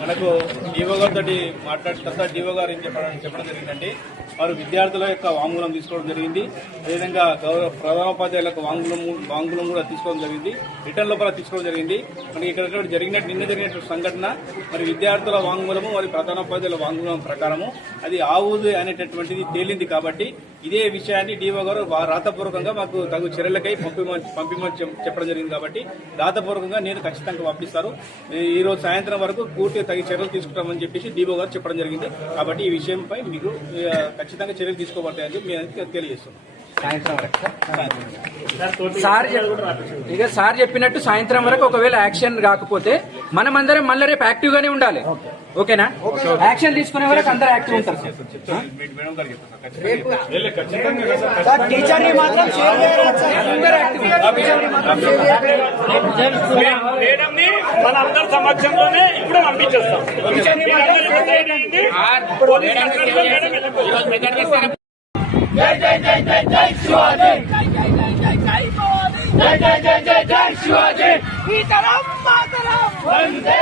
మనకు డివో గారితో మాట్లాడిన తర్వాత డివో గారు ఏం చెప్పడం చెప్పడం జరిగిందంటే వారు విద్యార్థుల యొక్క వాంగ్మూలం తీసుకోవడం జరిగింది. అదేవిధంగా గౌరవ ప్రధానోపాధ్యాయుల యొక్క వాంగ్మూలం వాంగ్మూలం కూడా తీసుకోవడం జరిగింది. రిటర్న్ లోపల తీసుకోవడం జరిగింది. మనకి ఇక్కడ జరిగినట్టు నిన్న జరిగినటువంటి సంఘటన మరి విద్యార్థుల వాంగ్మూలము మరి ప్రధానోపాధ్యాయుల వాంగ్మూలం ప్రకారము అది ఆవుది అనేటటువంటిది తేలింది కాబట్టి ఇదే విషయాన్ని డివో గారు రాతపూర్వకంగా మాకు తగు చర్యలకై పంపిమని పంపిమని చెప్- చెప్పడం జరిగింది కాబట్టి రాతపూర్వకంగా నేను ఖచ్చితంగా పంపిస్తారు. ఈరోజు సాయంత్రం వరకు పూర్తిగా తగిన చర్యలు తీసుకుంటామని చెప్పేసి డిఓ గారు చెప్పడం జరిగింది. కాబట్టి ఈ విషయంపై మీకు ఖచ్చితంగా చర్యలు తీసుకోబడతాయని చెప్పి మేము తెలియజేస్తున్నాం. సార్ ఇక సార్ చెప్పినట్టు సాయంత్రం వరకు ఒకవేళ యాక్షన్ కాకపోతే మనమందరం మళ్ళీ రేపు యాక్టివ్ గానే ఉండాలి. ఓకేనా? యాక్షన్ తీసుకునే వరకు అందరు యాక్టివ్ ఉంటారు సార్ టీచర్ని మాత్రం షేర్ చేయలేదు సార్. అందరు యాక్టివ్ మేడం ని మన అందరి సమక్షంలోనే ఇప్పుడు పంపించేస్తాం మీరందరూ ఇప్పుడు ధైర్యం అయ్యింది. పోలీస్ కస్టడీలో మేడం వెళ్ళిపోతుంది. ఈతరం మాతరం వందే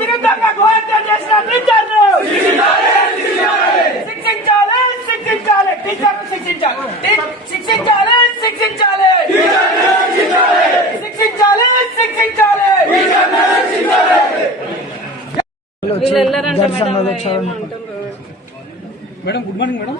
విరుద్ధంగా కోర్టు చేసిన టీచర్లు. శిక్షించాలి శిక్షించాలి. టీచర్లు శిక్షించాలి. Madam good morning madam